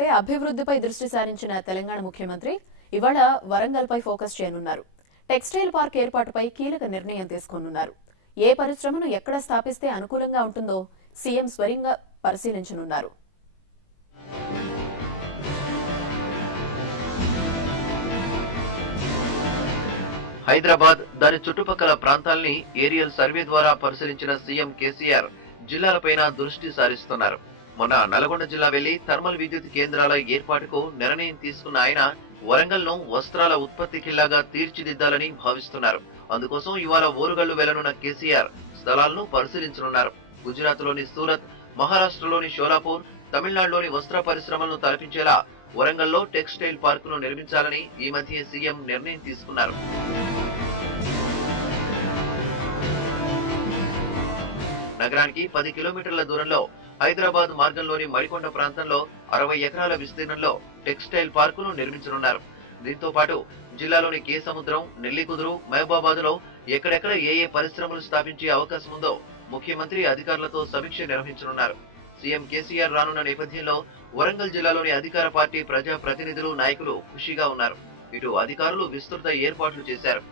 అభివృద్ధిపై దృష్టి సారించిన తెలంగాణ ముఖ్యమంత్రి ఇవాళ వరంగల్పై ఫోకస్ చేయనున్నారు. టెక్స్టైల్ పార్క్ ఏర్పాటుపై కీలక నిర్ణయం తీసుకోనున్నారు. ఏ పరిశ్రమను ఎక్కడ స్థాపిస్తే అనుకూలంగా ఉంటుందో సీఎం స్వయంగా పరిశీలించనున్నారు. హైదరాబాద్ దాని చుట్టుపక్కల ప్రాంతాల్ని ఏరియల్ సర్వే ద్వారా పరిశీలించిన సీఎం కేసీఆర్ జిల్లాలపైన దృష్టి సారిస్తున్నారు. మొన్న నల్గొండ జిల్లా వెళ్లి థర్మల్ విద్యుత్ కేంద్రాల ఏర్పాటుకు నిర్ణయం తీసుకున్న ఆయన వరంగల్ ను వస్త్రాల ఉత్పత్తి కిల్లాగా తీర్చిదిద్దాలని భావిస్తున్నారు. అందుకోసం ఇవాళ ఓరుగల్లు వెళ్లనున్న కేసీఆర్ స్థలాలను పరిశీలించనున్నారు. గుజరాత్ లోని సూరత్, మహారాష్ట్రలోని షోలాపూర్, తమిళనాడులోని వస్త్ర పరిశ్రమలను తలపించేలా వరంగల్లో టెక్స్టైల్ పార్కును నిర్మించాలని ఈ మధ్య సీఎం నిర్ణయం తీసుకున్నారు. నగరానికి 10 కిలోమీటర్ల దూరంలో హైదరాబాద్ మార్గంలోని మడికొండ ప్రాంతంలో 60 ఎకరాల విస్తీర్ణంలో టెక్స్టైల్ పార్కును నిర్మించనున్నారు. దీంతో పాటు జిల్లాలోని కే సముద్రం, నెల్లికుదురు, మహబూబాబాద్ లో ఎక్కడెక్కడ ఏ పరిశ్రమలు స్థాపించే అవకాశం ఉందో ముఖ్యమంత్రి అధికారులతో సమీక్ష నిర్వహించనున్నారు. సీఎం కేసీఆర్ రానున్న నేపథ్యంలో వరంగల్ జిల్లాలోని అధికార పార్టీ ప్రజా ప్రతినిధులు, నాయకులు ఖుషీగా ఉన్నారు. ఇటు అధికారులు విస్తృత ఏర్పాట్లు చేశారు.